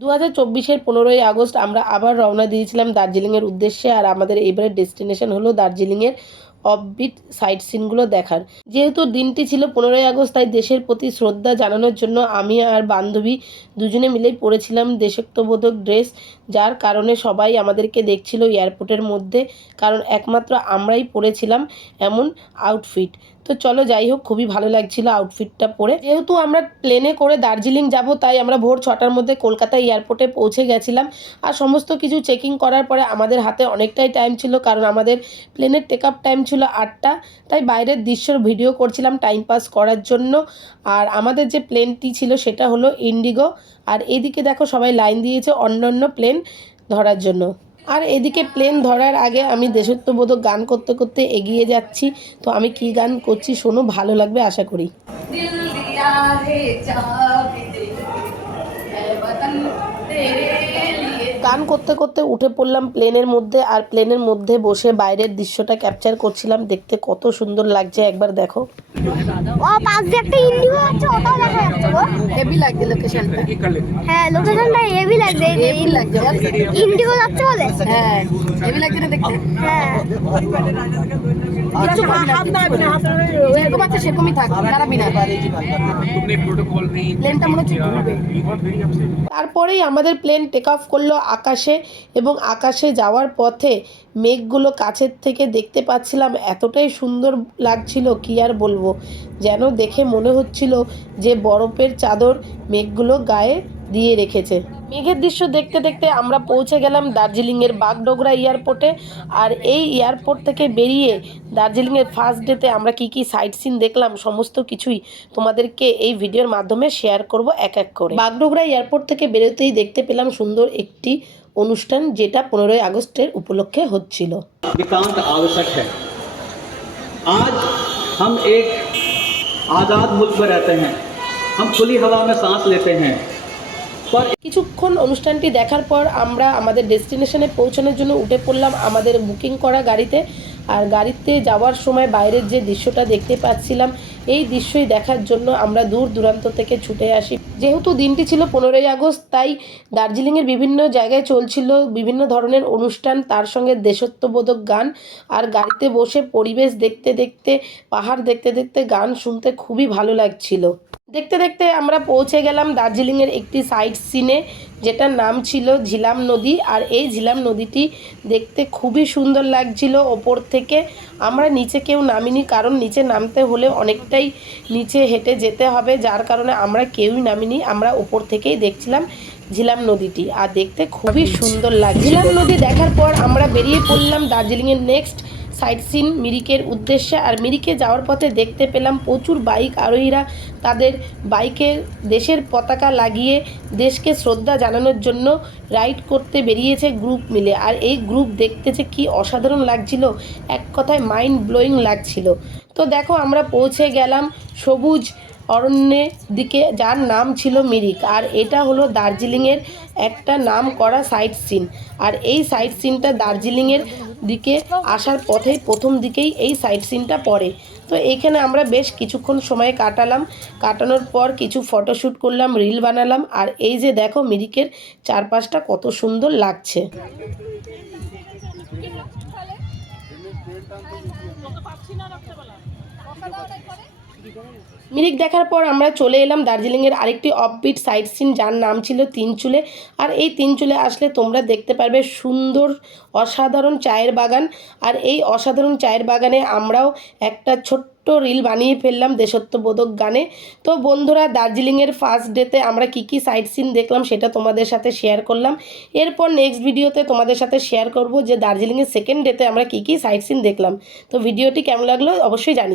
দু হাজার চব্বিশের পনেরোই আগস্ট আমরা আবার রওনা দিয়েছিলাম দার্জিলিংয়ের উদ্দেশ্যে আর আমাদের এবারের ডেস্টিনেশন হলো দার্জিলিংয়ের অফবিট সাইট সিনগুলো দেখার। যেহেতু দিনটি ছিল পনেরোই আগস্ট, তাই দেশের প্রতি শ্রদ্ধা জানানোর জন্য আমি আর বান্ধবী দুজনে মিলেই পরেছিলাম দেশাত্মবোধক ড্রেস, যার কারণে সবাই আমাদেরকে দেখছিল এয়ারপোর্টের মধ্যে, কারণ একমাত্র আমরাই পরেছিলাম এমন আউটফিট তো চলো যাই হোক, খুবই ভালো লাগছিল আউটফিটটা পরে। যেহেতু আমরা প্লেনে করে দার্জিলিং যাব, তাই আমরা ভোর ছটার মধ্যে কলকাতা এয়ারপোর্টে পৌঁছে গেছিলাম। আর সমস্ত কিছু চেকিং করার পরে আমাদের হাতে অনেকটাই টাইম ছিল, কারণ আমাদের প্লেনের টেক আপ টাইম ছিল আটটা। তাই বাইরের দৃশ্যর ভিডিও করছিলাম টাইম পাস করার জন্য। আর আমাদের যে প্লেনটি ছিল, সেটা হলো ইন্ডিগো আর এদিকে দেখো সবাই লাইন দিয়েছে অন্য অন্য প্লেন ধরার জন্য। আর এদিকে প্লেন ধরার আগে আমি দেশত্ববোধক গান করতে করতে এগিয়ে যাচ্ছি। তো আমি কি গান করছি শোনো, ভালো লাগবে আশা করি। গান করতে করতে উঠে পড়লাম প্লেনের মধ্যে আর প্লেনের মধ্যে বসে বাইরের দৃশ্যটা ক্যাপচার করছিলাম। দেখতে কত সুন্দর লাগছে একবার দেখো। ও পাশে একটা ইন্ডিগো আছে দেখা যাচ্ছে হেভি লাগছে লোকেশনটা হ্যাঁ লোকেশনটা হেভি লাগছে হেভি লাগছে ইন্ডিগো যাচ্ছে বলে? হ্যাঁ হেভি লাগছে না দেখতে। হ্যাঁ। তারপরেই আমাদের প্লেন টেক অফ করল আকাশে এবং আকাশে যাওয়ার পথে মেঘগুলো কাছের থেকে দেখতে পাচ্ছিলাম। এতটাই সুন্দর লাগছিল, কি আর বলব? যেন দেখে মনে হচ্ছিল যে বরফের চাদর মেঘগুলো গায়ে দিয়ে রেখেছে। মেঘের দৃশ্য দেখতে দেখতে আমরা পৌঁছে গেলাম দার্জিলিংয়ের বাগডোগরা এয়ারপোর্টে আর এই এয়ারপোর্ট থেকে বেরিয়ে দার্জিলিংয়ের ফার্স্ট ডেতে আমরা কি কি সাইট সিন দেখলাম সমস্ত কিছুই তোমাদেরকে এই ভিডিওর মাধ্যমে শেয়ার করব এক এক করে বাগডোগরা এয়ারপোর্ট থেকে বেরোতেই দেখতে পেলাম সুন্দর একটি অনুষ্ঠান যেটা পনেরোই আগস্টের উপলক্ষে হচ্ছিল नितांत आवश्यक है आज हम एक आज़ाद मुल्क में रहते हैं हम खुली हवा में सांस लेते हैं पर কিছুক্ষণ অনুষ্ঠানটি দেখার পর আমরা আমাদের ডেস্টিনেশনে পৌঁছানোর জন্য উঠে পড়লাম আমাদের বুকিং করা গাড়িতে। আর গাড়িতে যাওয়ার সময় বাইরের যে দৃশ্যটা দেখতে পাচ্ছিলাম, এই দৃশ্যই দেখার জন্য আমরা দূর দূরান্ত থেকে ছুটে আসি। যেহেতু দিনটি ছিল পনেরোই আগস্ট, তাই দার্জিলিংয়ের বিভিন্ন জায়গায় চলছিল বিভিন্ন ধরনের অনুষ্ঠান, তার সঙ্গে দেশত্ববোধক গান। আর গাড়িতে বসে পরিবেশ দেখতে দেখতে, পাহাড় দেখতে দেখতে গান শুনতে খুবই ভালো লাগছিল। দেখতে দেখতে আমরা পৌঁছে গেলাম দার্জিলিংয়ের একটি সাইট সিনে যেটার নাম ছিল ঝিলাম নদী। আর এই ঝিলাম নদীটি দেখতে খুবই সুন্দর লাগছিল ওপর থেকে। আমরা নিচে কেউ নামিনি, কারণ নিচে নামতে হলে অনেকটাই নিচে হেঁটে যেতে হবে, যার কারণে আমরা কেউই নামিনি। আমরা ওপর থেকেই দেখছিলাম ঝিলাম নদীটি, আর দেখতে খুবই সুন্দর লাগে ঝিলাম নদী দেখার পর আমরা বেরিয়ে পড়লাম দার্জিলিংয়ের নেক্সট সাইট সিন মিরিকের উদ্দেশ্যে। আর মিরিকে যাওয়ার পথে দেখতে পেলাম প্রচুর বাইক আরোহীরা তাদের বাইকে দেশের পতাকা লাগিয়ে দেশকে শ্রদ্ধা জানানোর জন্য রাইড করতে বেরিয়েছে গ্রুপ মিলে। আর এই গ্রুপ দেখতে যে কী অসাধারণ লাগছিল, এক কথায় মাইন্ড ব্লোয়িং লাগছিল। তো দেখো, আমরা পৌঁছে গেলাম সবুজ অরণ্যের দিকে, যার নাম ছিল মিরিক। আর এটা হলো দার্জিলিংয়ের একটা নাম করা সাইট সিন। আর এই সাইট সিনটা দার্জিলিংয়ের দিকে আসার পথেই প্রথম দিকেই এই সাইট সিনটা পড়ে। তো এইখানে আমরা বেশ কিছুক্ষণ সময় কাটালাম। কাটানোর পর কিছু ফটোশ্যুট করলাম রিল বানালাম। আর এই যে দেখো মিরিকের চারপাশটা কত সুন্দর লাগছে। মিরিক দেখার পর আমরা চলে এলাম দার্জিলিংয়ের আরেকটি অফবিট সাইট সিন যার নাম ছিল তিনচুলে আর এই তিনচুলে আসলে তোমরা দেখতে পারবে সুন্দর, অসাধারণ চায়ের বাগান। আর এই অসাধারণ চায়ের বাগানে আমরাও একটা ছোট্ট রিল বানিয়ে ফেললাম দেশত্ববোধক গানে। তো বন্ধুরা, দার্জিলিংয়ের ফার্স্ট ডেতে আমরা কি কি সাইট সিন দেখলাম সেটা তোমাদের সাথে শেয়ার করলাম। এরপর নেক্সট ভিডিওতে তোমাদের সাথে শেয়ার করব যে দার্জিলিংয়ের সেকেন্ড ডেতে আমরা কি কি সাইট সিন দেখলাম। তো ভিডিওটি কেমন লাগল অবশ্যই জানি